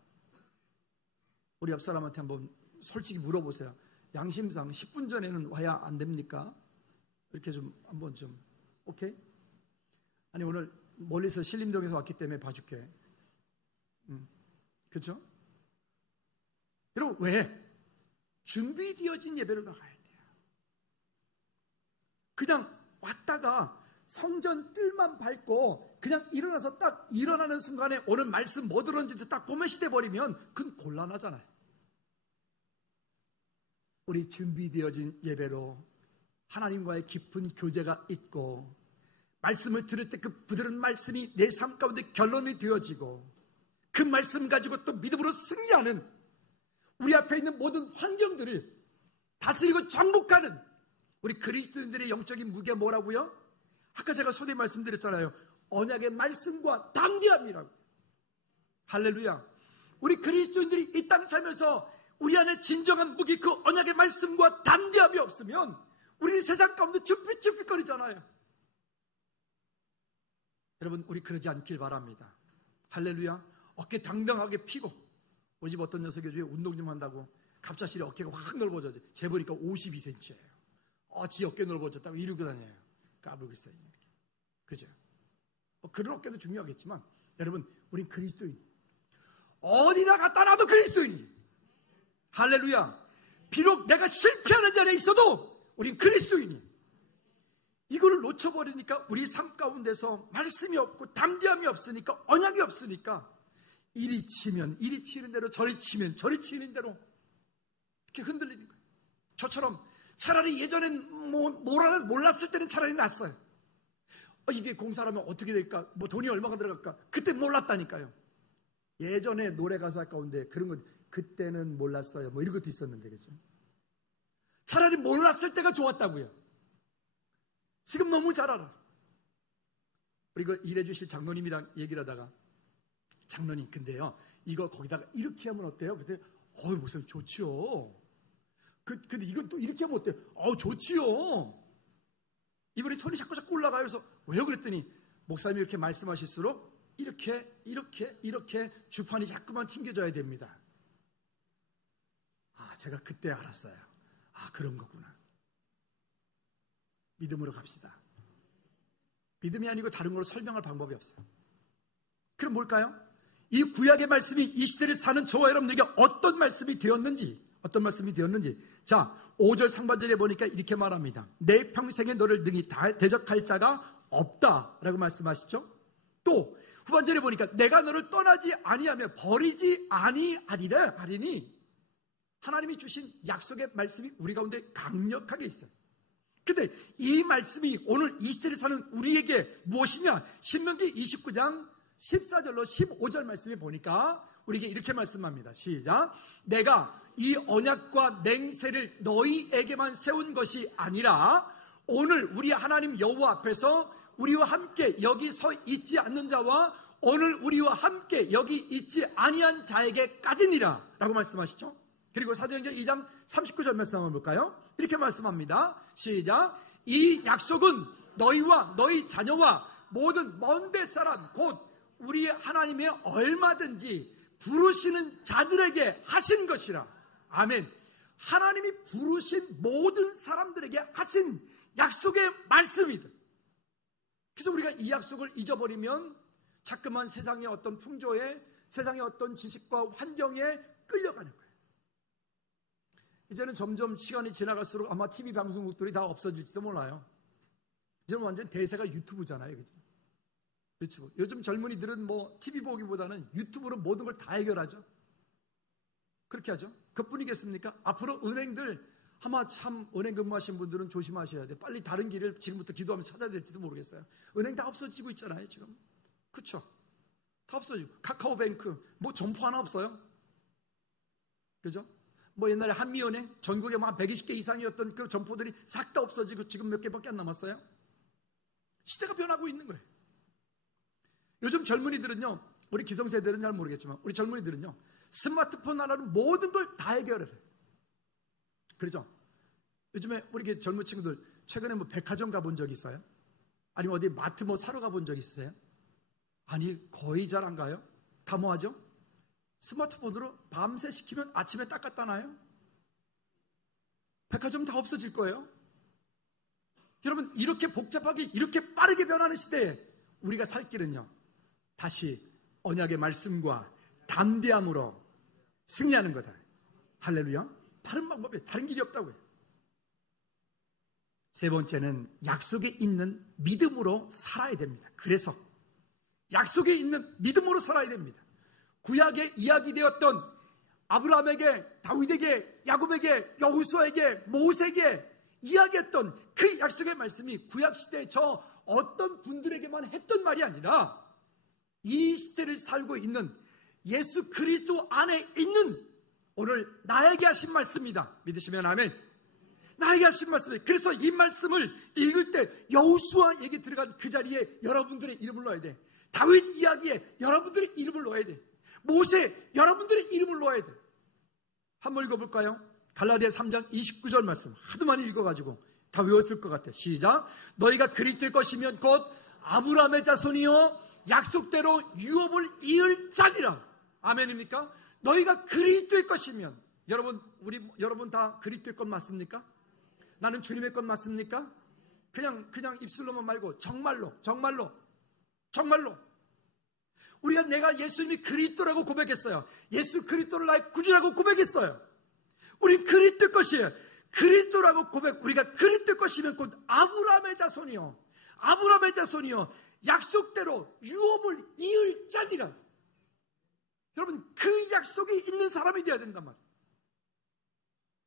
우리 옆 사람한테 한번 솔직히 물어보세요. 양심상 10분 전에는 와야 안 됩니까? 이렇게 좀 한번 좀 오케이? 아니, 오늘 멀리서 신림동에서 왔기 때문에 봐줄게. 그렇죠? 여러분, 왜? 준비되어진 예배로 나가야 돼요. 그냥 왔다가 성전 뜰만 밟고 그냥 일어나서 딱 일어나는 순간에 오늘 말씀 뭐 들었는지 딱 포맷이 돼버리면 그건 곤란하잖아요. 우리 준비되어진 예배로 하나님과의 깊은 교제가 있고 말씀을 들을 때 그 부드러운 말씀이 내 삶 가운데 결론이 되어지고 그 말씀 가지고 또 믿음으로 승리하는 우리 앞에 있는 모든 환경들을 다스리고 정복하는 우리 그리스도인들의 영적인 무게가 뭐라고요? 아까 제가 소리 말씀드렸잖아요. 언약의 말씀과 담대함이라고. 할렐루야. 우리 그리스도인들이 이 땅 살면서 우리 안에 진정한 무기 그 언약의 말씀과 담대함이 없으면 우리는 세상 가운데 쭈삣쭈삣거리잖아요. 여러분 우리 그러지 않길 바랍니다. 할렐루야. 어깨 당당하게 피고 우리 집 어떤 녀석이 요즘에 운동 좀 한다고 갑자기 어깨가 확 넓어져서 재보니까 52cm예요. 지 어깨 넓어졌다고 이러고 다녀요. 까불고 있어요. 그죠? 그런 어깨도 중요하겠지만 여러분 우린 그리스도인. 어디나 갖다 놔도 그리스도인이에요. 할렐루야. 비록 내가 실패하는 자리에 있어도 우린 그리스도인이에요. 이거를 놓쳐버리니까 우리 삶 가운데서 말씀이 없고 담대함이 없으니까 언약이 없으니까 이리 치면 이리 치는 대로 저리 치면 저리 치는 대로 이렇게 흔들리는 거예요. 저처럼 차라리 예전엔 몰랐을 때는 차라리 낫어요. 이게 공사라면 어떻게 될까? 돈이 얼마가 들어갈까? 그때 몰랐다니까요. 예전에 노래 가사 가운데 그런 거 그때는 몰랐어요. 이런 것도 있었는데 그죠? 차라리 몰랐을 때가 좋았다고요. 지금 너무 잘 알아. 우리 일해 주실 장로님이랑 얘기를 하다가 장로님 근데요 이거 거기다가 이렇게 하면 어때요? 그래서 목사님 좋지요. 근데 이건 또 이렇게 하면 어때요? 좋지요. 이번에 톤이 자꾸 올라가요. 그래서 왜요? 그랬더니 목사님이 이렇게 말씀하실수록 이렇게 주판이 자꾸만 튕겨져야 됩니다. 제가 그때 알았어요. 그런 거구나. 믿음으로 갑시다. 믿음이 아니고 다른 걸로 설명할 방법이 없어요. 그럼 뭘까요? 이 구약의 말씀이 이 시대를 사는 저와 여러분들에게 어떤 말씀이 되었는지 자 5절 상반절에 보니까 이렇게 말합니다. 내 평생에 너를 능히 대적할 자가 없다라고 말씀하시죠. 또 후반절에 보니까 내가 너를 떠나지 아니하며 버리지 아니하리라 하리니 하나님이 주신 약속의 말씀이 우리 가운데 강력하게 있어요. 근데 이 말씀이 오늘 이 시대를 사는 우리에게 무엇이냐? 신명기 29장 14절로 15절 말씀에 보니까 우리에게 이렇게 말씀합니다. 시작. 내가 이 언약과 맹세를 너희에게만 세운 것이 아니라 오늘 우리 하나님 여호와 앞에서 우리와 함께 여기 서 있지 않는 자와 오늘 우리와 함께 여기 있지 아니한 자에게까지니라 라고 말씀하시죠. 그리고 사도행전 2장 39절 말씀 한번 볼까요? 이렇게 말씀합니다. 시작. 이 약속은 너희와 너희 자녀와 모든 먼데 사람 곧 우리 하나님의 얼마든지 부르시는 자들에게 하신 것이라. 아멘. 하나님이 부르신 모든 사람들에게 하신 약속의 말씀이다. 그래서 우리가 이 약속을 잊어버리면 자꾸만 세상의 어떤 풍조에 세상의 어떤 지식과 환경에 끌려가는 거예요. 이제는 점점 시간이 지나갈수록 아마 TV 방송국들이 다 없어질지도 몰라요. 이제는 완전 대세가 유튜브잖아요. 그죠? 유튜브. 요즘 젊은이들은 TV 보기보다는 유튜브로 모든 걸 다 해결하죠. 그렇게 하죠. 그뿐이겠습니까? 앞으로 은행들 아마 참 은행 근무하신 분들은 조심하셔야 돼요. 빨리 다른 길을 지금부터 기도하면서 찾아야 될지도 모르겠어요. 은행 다 없어지고 있잖아요. 지금. 그렇죠? 다 없어지고. 카카오뱅크 점포 하나 없어요. 그죠? 옛날에 한미은행 전국에 한 120개 이상이었던 그 점포들이 싹 다 없어지고 지금 몇 개밖에 안 남았어요. 시대가 변하고 있는 거예요. 요즘 젊은이들은요, 우리 기성세대들은 잘 모르겠지만 우리 젊은이들은요, 스마트폰 하나로 모든 걸 다 해결을 해요. 그렇죠? 요즘에 우리 젊은 친구들 최근에 백화점 가본 적 있어요? 아니면 어디 마트 사러 가본 적 있으세요? 아니 거의 잘 안 가요. 다 뭐 하죠? 스마트폰으로 밤새 시키면 아침에 딱 갖다 놔요. 백화점 다 없어질 거예요. 여러분 이렇게 복잡하게 이렇게 빠르게 변하는 시대에 우리가 살 길은요, 다시 언약의 말씀과 담대함으로 승리하는 거다. 할렐루야. 다른 방법이 다른 길이 없다고요. 세 번째는 약속에 있는 믿음으로 살아야 됩니다. 그래서 약속에 있는 믿음으로 살아야 됩니다. 구약에 이야기되었던 아브라함에게, 다윗에게, 야곱에게, 여호수아에게, 모세에게 이야기했던 그 약속의 말씀이 구약시대의 저 어떤 분들에게만 했던 말이 아니라 이 시대를 살고 있는 예수 그리스도 안에 있는 오늘 나에게 하신 말씀입니다. 믿으시면 아멘. 나에게 하신 말씀이에요. 그래서 이 말씀을 읽을 때 여호수아 얘기 들어간 그 자리에 여러분들의 이름을 넣어야 돼. 다윗 이야기에 여러분들의 이름을 넣어야 돼. 모세 여러분들의 이름을 넣어야 돼. 한번 읽어볼까요? 갈라디아 3장 29절 말씀 하도 많이 읽어가지고 다 외웠을 것 같아. 시작. 너희가 그리스도의 것이면 곧 아브라함의 자손이요 약속대로 유업을 이을 자니라. 아멘입니까? 너희가 그리스도의 것이면 여러분 다 그리스도의 것 맞습니까? 나는 주님의 것 맞습니까? 그냥 입술로만 말고 정말로 내가 예수님이 그리스도라고 고백했어요. 예수 그리스도를 나의 구주라고 고백했어요. 우리 그리스도 것이에요. 그리스도라고 고백. 우리가 그리스도 것이면 곧 아브라함의 자손이요 약속대로 유업을 이을 자니라. 여러분 그 약속이 있는 사람이 되어야 된단 말이에요.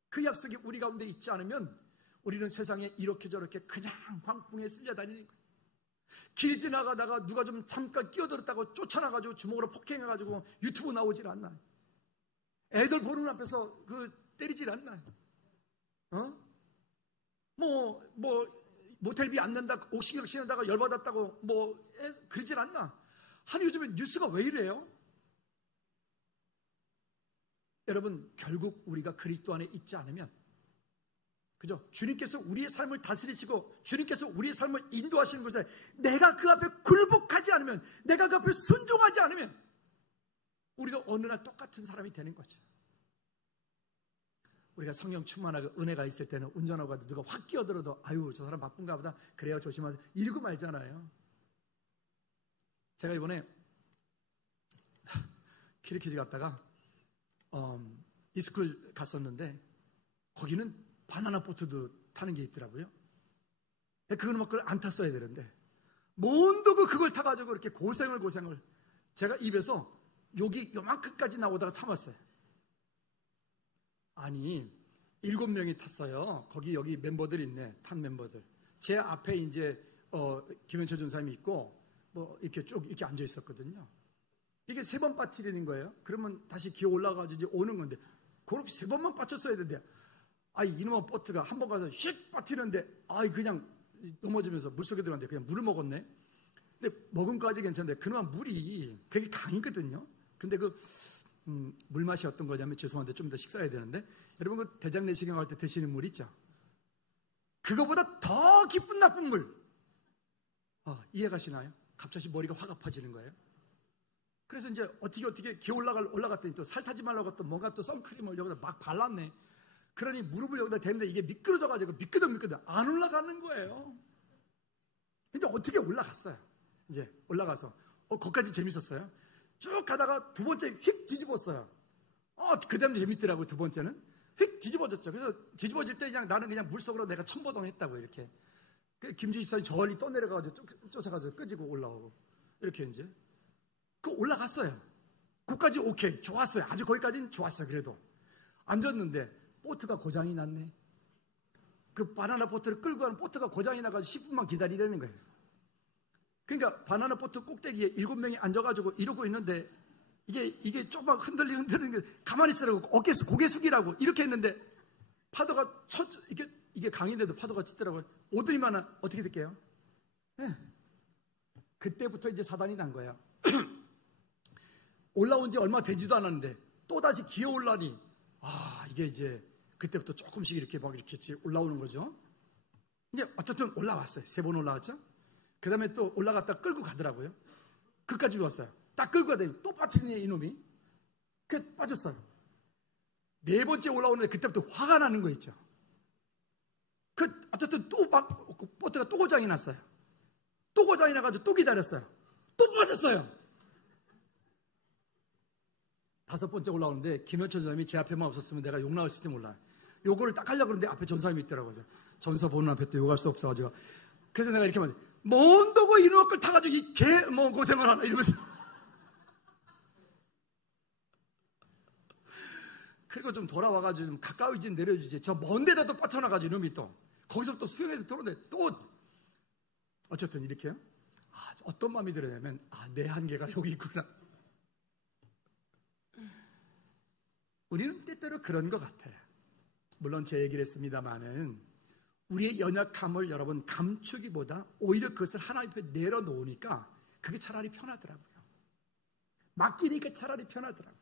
그 약속이 우리 가운데 있지 않으면 우리는 세상에 이렇게 저렇게 그냥 광풍에 쓸려다니는 거예요. 길 지나가다가 누가 좀 잠깐 끼어들었다고 쫓아나가지고 주먹으로 폭행해가지고 유튜브 나오질 않나요? 애들 보는 앞에서 때리질 않나요? 모텔비 안 낸다, 옥시경 신는다가 열받았다고 그러질 않나? 아니 요즘에 뉴스가 왜 이래요? 여러분 결국 우리가 그리스도 안에 있지 않으면 그죠? 주님께서 우리의 삶을 다스리시고 주님께서 우리의 삶을 인도하시는 것에 내가 그 앞에 굴복하지 않으면, 내가 그 앞에 순종하지 않으면 우리도 어느 날 똑같은 사람이 되는 거죠. 우리가 성령 충만하고 은혜가 있을 때는 운전하고 가도 누가 확 끼어들어도 아유 저 사람 바쁜가 보다 그래요 조심하세요 이러고 말잖아요. 제가 이번에 키르키즈 갔다가 이스쿨 갔었는데 거기는 바나나 보트도 타는 게 있더라고요. 그거는 막 그걸 안 탔어야 되는데 뭔도고 그걸 타가지고 이렇게 고생을 제가 입에서 욕이 요만큼까지 나오다가 참았어요. 아니 7명이 탔어요. 거기 여기 멤버들 있네. 탄 멤버들. 제 앞에 이제 김현철 전사님이 있고 이렇게 쭉 이렇게 앉아 있었거든요. 이게 3번 빠뜨리는 거예요. 그러면 다시 기어 올라가지고 이제 오는 건데 그렇게 3번만 빠쳤어야 되는데 이놈의 보트가 한 번 가서 휙 빠뜨리는데 그냥 넘어지면서 물속에 들어갔는데 그냥 물을 먹었네. 근데 먹은 거까지 괜찮은데 그놈의 물이 되게 강이거든요. 근데 물 맛이 어떤 거냐면 죄송한데 좀 더 식사해야 되는데 여러분 대장 내시경 할 때 드시는 물 있죠? 그거보다 더 깊은 나쁜 물. 이해가시나요? 갑자기 머리가 확 아파지는 거예요. 그래서 이제 어떻게 기어 올라갔더니 또 살 타지 말라고 또 뭔가 또 선크림을 여기다 막 발랐네. 그러니 무릎을 여기다 대는데 이게 미끄러져가지고 미끄덕 안 올라가는 거예요. 근데 어떻게 올라갔어요. 이제 올라가서 거기까지 재밌었어요. 쭉 가다가 두 번째 휙 뒤집었어요. 그 다음에 재밌더라고요. 두 번째는 휙 뒤집어졌죠. 그래서 뒤집어질 때 나는 그냥 물속으로 내가 첨보동했다고 이렇게. 김주 집사님 저리 떠내려가지고 쫓아가서 끄지고 올라오고 이렇게 이제 올라갔어요. 거기까지 오케이 좋았어요. 아주 거기까지는 좋았어요. 그래도 앉았는데 보트가 고장이 났네. 그 바나나 보트를 끌고 가는 보트가 고장이 나가지고 10분만 기다리라는 거예요. 그러니까 바나나 보트 꼭대기에 7명이 앉아가지고 이러고 있는데 이게 조금만 흔들리는 게 가만히 있으라고 고개 숙이라고 이렇게 했는데 파도가 이게 강인데도 파도가 치더라고요. 오더니만 어떻게 될게요? 네. 그때부터 이제 사단이 난 거야. 올라온 지 얼마 되지도 않았는데 또다시 기어 올라니 이게 이제 그때부터 조금씩 이렇게 올라오는 거죠. 이제 어쨌든 올라왔어요. 3번 올라왔죠. 그 다음에 또 올라갔다 끌고 가더라고요. 그까지 왔어요. 딱 끌고 가더니 또 빠지네 이놈이. 빠졌어요. 4번째 올라오는데 그때부터 화가 나는 거 있죠. 어쨌든 또 보트가 또 고장이 났어요. 또 고장이 나가지고 또 기다렸어요. 또 빠졌어요. 5번째 올라오는데 김현철 전사님이 제 앞에만 없었으면 내가 욕 나올지 몰라요. 요거를 딱 하려고 그러는데 앞에 전사님이 있더라고요. 전사 보는 앞에 또 욕할 수 없어가지고. 그래서 내가 이렇게 말했어요. 뭔도고 이놈의 걸 타가지고 이 개 고생을 하나 이러면서. 그리고 좀 돌아와가지고 좀 가까이 좀 내려주지. 저 먼 데다도 빠쳐나가지고 이놈이 또. 거기서 또 수영해서 들어오는데 또 어쨌든 이렇게요. 어떤 마음이 들었냐면 내 한계가 여기 있구나. 우리는 때때로 그런 것 같아요. 물론 제 얘기를 했습니다마는 우리의 연약함을 여러분 감추기보다 오히려 그것을 하나님 앞에 내려놓으니까 그게 차라리 편하더라고요. 맡기니까 차라리 편하더라고요.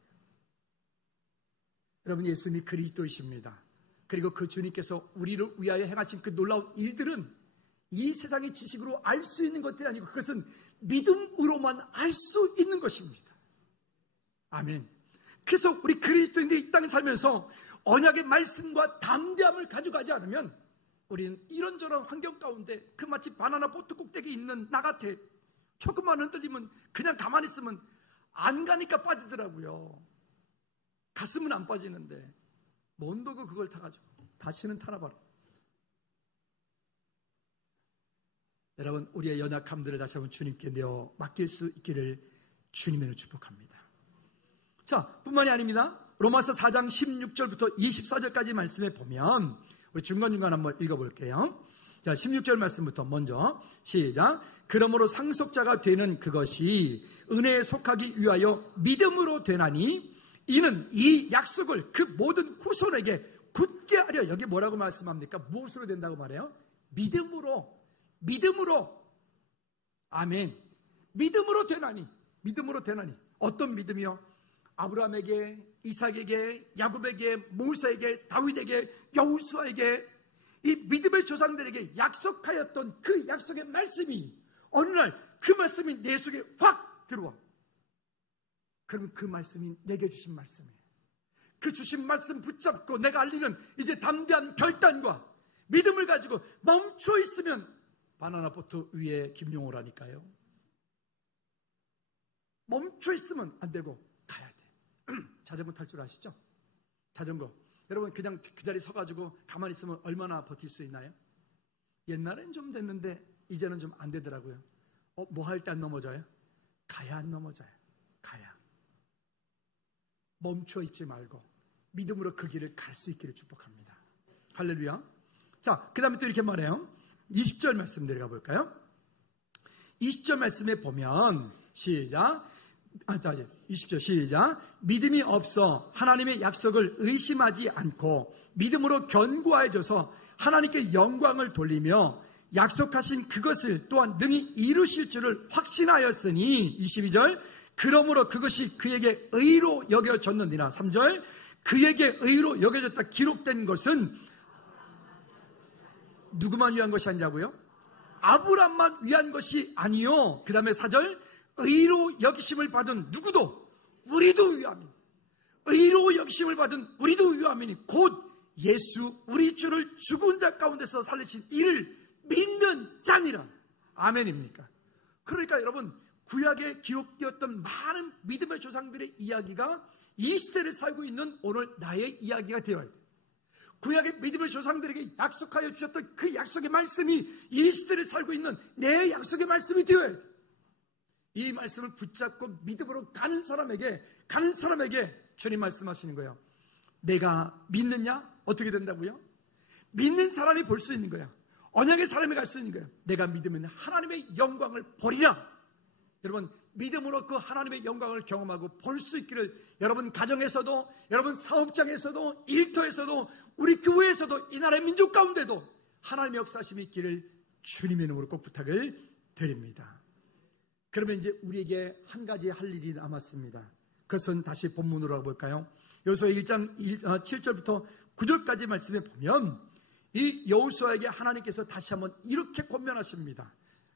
여러분, 예수님이 그리스도이십니다. 그리고 그 주님께서 우리를 위하여 행하신 그 놀라운 일들은 이 세상의 지식으로 알 수 있는 것들이 아니고 그것은 믿음으로만 알 수 있는 것입니다. 아멘. 그래서 우리 그리스도인들이 이 땅에 살면서 언약의 말씀과 담대함을 가져가지 않으면 우리는 이런저런 환경 가운데 그 마치 바나나 보트 꼭대기에 있는 나 같아. 조금만 흔들리면 그냥 가만히 있으면 안 가니까 빠지더라고요. 갔으면 안 빠지는데 뭔도그 그걸 타가지고 다시는 타나 봐라. 여러분, 우리의 연약함들을 다시 한번 주님께 내어 맡길 수 있기를 주님으로 축복합니다. 자, 뿐만이 아닙니다. 로마서 4장 16절부터 24절까지 말씀에 보면 우리 중간중간 한번 읽어볼게요. 자, 16절 말씀부터 먼저 시작. 그러므로 상속자가 되는 그것이 은혜에 속하기 위하여 믿음으로 되나니 이는 이 약속을 그 모든 후손에게 굳게 하려. 여기 뭐라고 말씀합니까? 무엇으로 된다고 말해요? 믿음으로. 아멘. 믿음으로 되나니. 어떤 믿음이요? 아브라함에게, 이삭에게, 야곱에게, 모세에게, 다윗에게, 여호수아에게, 이 믿음의 조상들에게 약속하였던 그 약속의 말씀이 어느 날 그 말씀이 내 속에 확 들어와. 그럼 그 말씀이 내게 주신 말씀이에요. 그 주신 말씀 붙잡고 내가 알리는 이제 담대한 결단과 믿음을 가지고 멈춰 있으면 바나나 보트 위에 김용호라니까요. 멈춰 있으면 안 되고 가야 돼. 자전거 탈 줄 아시죠? 자전거. 여러분, 그냥 그 자리에 서가지고 가만히 있으면 얼마나 버틸 수 있나요? 옛날엔 좀 됐는데 이제는 좀 안 되더라고요. 뭐 할 때 안 넘어져요? 가야 안 넘어져요. 가야. 멈춰 있지 말고 믿음으로 그 길을 갈 수 있기를 축복합니다. 할렐루야. 자, 그 다음에 또 이렇게 말해요. 20절 말씀 내려가 볼까요? 20절 말씀에 보면 시작. 20절 시작. 믿음이 없어 하나님의 약속을 의심하지 않고 믿음으로 견고해져서 하나님께 영광을 돌리며 약속하신 그것을 또한 능히 이루실 줄을 확신하였으니 22절. 그러므로 그것이 그에게 의로 여겨졌느니라. 3절. 그에게 의로 여겨졌다 기록된 것은 누구만 위한 것이 아니라고요? 아브람만 위한 것이 아니요. 그 다음에 4절. 의로 여기심을 받은 누구도 우리도 위함이니. 의로 여기심을 받은 우리도 위함이니 곧 예수 우리 주를 죽은 자 가운데서 살리신 이를 믿는 자니라. 아멘입니까? 그러니까 여러분, 구약에 기록되었던 많은 믿음의 조상들의 이야기가 이 시대를 살고 있는 오늘 나의 이야기가 되어야 돼요. 구약의 믿음의 조상들에게 약속하여 주셨던 그 약속의 말씀이 이 시대를 살고 있는 내 약속의 말씀이 되어야 돼요. 이 말씀을 붙잡고 믿음으로 가는 사람에게 주님 말씀하시는 거예요. 내가 믿느냐? 어떻게 된다고요? 믿는 사람이 볼 수 있는 거야. 언약의 사람이 갈 수 있는 거예요. 내가 믿으면 하나님의 영광을 보리라. 여러분, 믿음으로 그 하나님의 영광을 경험하고 볼 수 있기를 여러분 가정에서도, 여러분 사업장에서도, 일터에서도, 우리 교회에서도, 이 나라의 민족 가운데도 하나님의 역사심이 있기를 주님의 이름으로 꼭 부탁을 드립니다. 그러면 이제 우리에게 한 가지 할 일이 남았습니다. 그것은 다시 본문으로 가볼까요? 여호수아 1장 7절부터 9절까지 말씀에 보면 이 여호수아에게 하나님께서 다시 한번 이렇게 권면하십니다.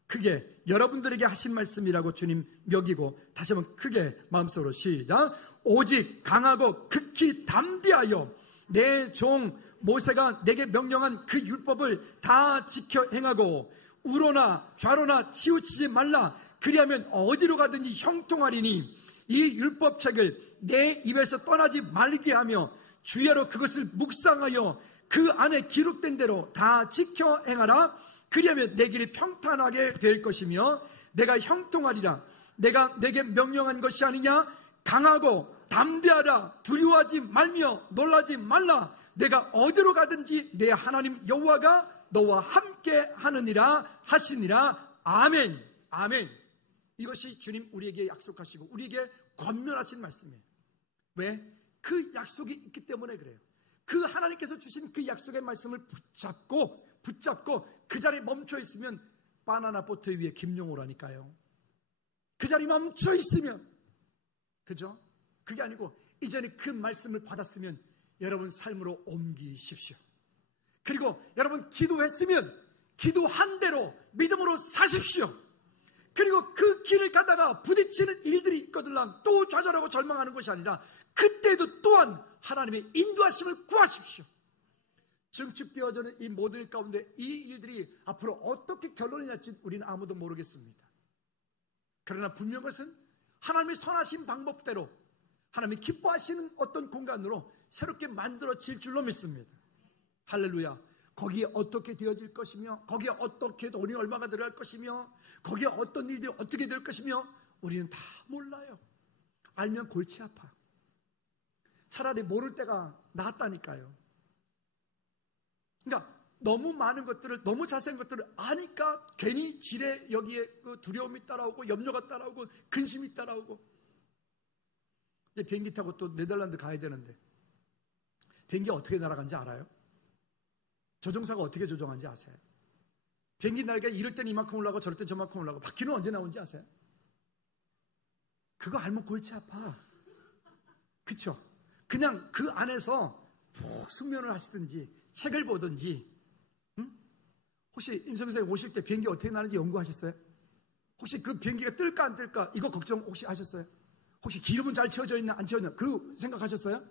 크게 여러분들에게 하신 말씀이라고 주님 여기고 다시 한번 크게 마음속으로 시작. 오직 강하고 극히 담대하여 내 종 모세가 내게 명령한 그 율법을 다 지켜 행하고 우로나 좌로나 치우치지 말라. 그리하면 어디로 가든지 형통하리니 이 율법책을 내 입에서 떠나지 말게 하며 주야로 그것을 묵상하여 그 안에 기록된 대로 다 지켜 행하라. 그리하면 내 길이 평탄하게 될 것이며 내가 형통하리라. 내가 내게 명령한 것이 아니냐? 강하고 담대하라. 두려워하지 말며 놀라지 말라. 내가 어디로 가든지 내 하나님 여호와가 너와 함께 하느니라 하시니라. 아멘, 아멘. 이것이 주님 우리에게 약속하시고 우리에게 권면하신 말씀이에요. 왜? 그 약속이 있기 때문에 그래요. 그 하나님께서 주신 그 약속의 말씀을 붙잡고 그 자리에 멈춰 있으면 바나나 보트 위에 김용호라니까요. 그 자리에 멈춰 있으면, 그죠? 그게 아니고 이제는 그 말씀을 받았으면 여러분 삶으로 옮기십시오. 그리고 여러분 기도했으면 기도한 대로 믿음으로 사십시오. 그리고 그 길을 가다가 부딪히는 일들이 있거들랑 또 좌절하고 절망하는 것이 아니라 그때도 또한 하나님의 인도하심을 구하십시오. 증축되어지는 이 모든 일 가운데 이 일들이 앞으로 어떻게 결론이 날지 우리는 아무도 모르겠습니다. 그러나 분명한 것은 하나님의 선하신 방법대로 하나님이 기뻐하시는 어떤 공간으로 새롭게 만들어질 줄로 믿습니다. 할렐루야. 거기에 어떻게 되어질 것이며 거기에 어떻게 돈이 얼마가 들어갈 것이며 거기에 어떤 일들이 어떻게 될 것이며 우리는 다 몰라요. 알면 골치 아파. 차라리 모를 때가 낫다니까요. 그러니까 너무 많은 것들을, 너무 자세한 것들을 아니까 괜히 지레 여기에 그 두려움이 따라오고 염려가 따라오고 근심이 따라오고. 이제 비행기 타고 또 네덜란드 가야 되는데 비행기 어떻게 날아간지 알아요? 조종사가 어떻게 조종하는지 아세요? 비행기 날개가 이럴 때는 이만큼 올라가고 저럴 때는 저만큼 올라가고 바퀴는 언제 나오는지 아세요? 그거 알면 골치 아파. 그쵸? 그냥 그 안에서 푹 숙면을 하시든지 책을 보든지. 응? 혹시 임성민 선생님 오실 때 비행기 어떻게 나는지 연구하셨어요? 혹시 그 비행기가 뜰까 안 뜰까 이거 걱정 혹시 하셨어요? 혹시 기름은 잘 채워져 있나 안 채워져 있나 그 생각하셨어요?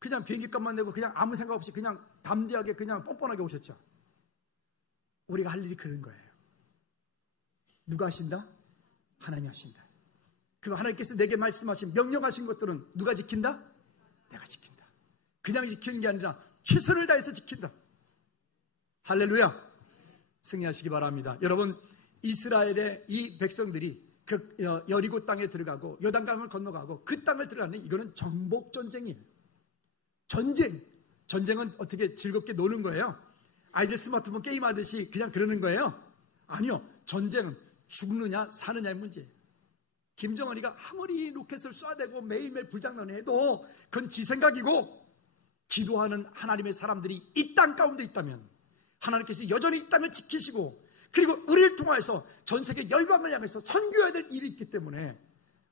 그냥 비행기 값만 내고 그냥 아무 생각 없이 그냥 담대하게 그냥 뻔뻔하게 오셨죠? 우리가 할 일이 그런 거예요. 누가 하신다? 하나님이 하신다. 그럼 하나님께서 내게 말씀하신 명령하신 것들은 누가 지킨다? 내가 지킨다. 그냥 지키는 게 아니라 최선을 다해서 지킨다. 할렐루야. 승리하시기 바랍니다. 여러분, 이스라엘의 이 백성들이 그 여리고 땅에 들어가고 요단강을 건너가고 그 땅을 들어가는 이거는 정복 전쟁이에요. 전쟁은 어떻게 즐겁게 노는 거예요? 아이들 스마트폰 게임하듯이 그냥 그러는 거예요? 아니요. 전쟁은 죽느냐 사느냐의 문제예요. 김정은이가 아무리 로켓을 쏴대고 매일매일 불장난을 해도 그건 지 생각이고 기도하는 하나님의 사람들이 이 땅 가운데 있다면 하나님께서 여전히 이 땅을 지키시고 그리고 우리를 통해서 전 세계 열방을 향해서 선교해야 될 일이 있기 때문에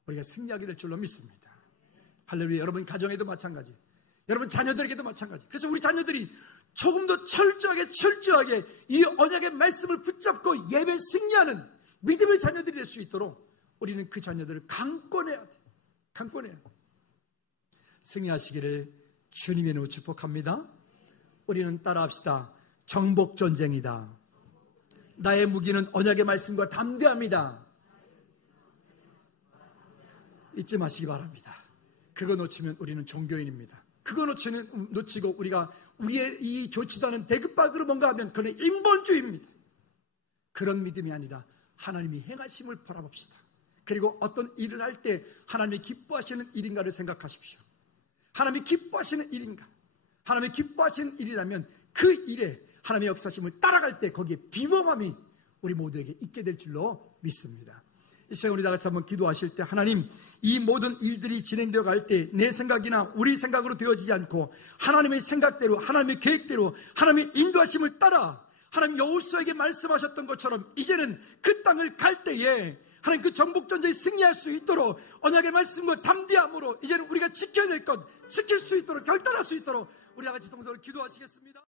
우리가 승리하게 될 줄로 믿습니다. 할렐루야. 여러분 가정에도 마찬가지. 여러분 자녀들에게도 마찬가지. 그래서 우리 자녀들이 조금 더 철저하게 이 언약의 말씀을 붙잡고 예배 승리하는 믿음의 자녀들이 될 수 있도록 우리는 그 자녀들을 강권해야 돼. 강권해야 돼. 승리하시기를 주님의 이름으로 축복합니다. 우리는 따라합시다. 정복전쟁이다. 나의 무기는 언약의 말씀과 담대합니다. 잊지 마시기 바랍니다. 그거 놓치면 우리는 종교인입니다. 그거 놓치고 우리가 우리의 이 좋지도 않은 대급박으로 뭔가 하면 그건 인본주의입니다. 그런 믿음이 아니라 하나님이 행하심을 바라봅시다. 그리고 어떤 일을 할 때 하나님이 기뻐하시는 일인가를 생각하십시오. 하나님이 기뻐하시는 일인가? 하나님이 기뻐하시는 일이라면 그 일에 하나님의 역사심을 따라갈 때 거기에 비범함이 우리 모두에게 있게 될 줄로 믿습니다. 이 시간 우리 다 같이 한번 기도하실 때 하나님 이 모든 일들이 진행되어 갈 때 내 생각이나 우리 생각으로 되어지지 않고 하나님의 생각대로 하나님의 계획대로 하나님의 인도하심을 따라 하나님 여호수아에게 말씀하셨던 것처럼 이제는 그 땅을 갈 때에 하나님 그 정복전쟁에 승리할 수 있도록 언약의 말씀과 담대함으로 이제는 우리가 지켜야 될 것 지킬 수 있도록 결단할 수 있도록 우리 다 같이 동서로 기도하시겠습니다.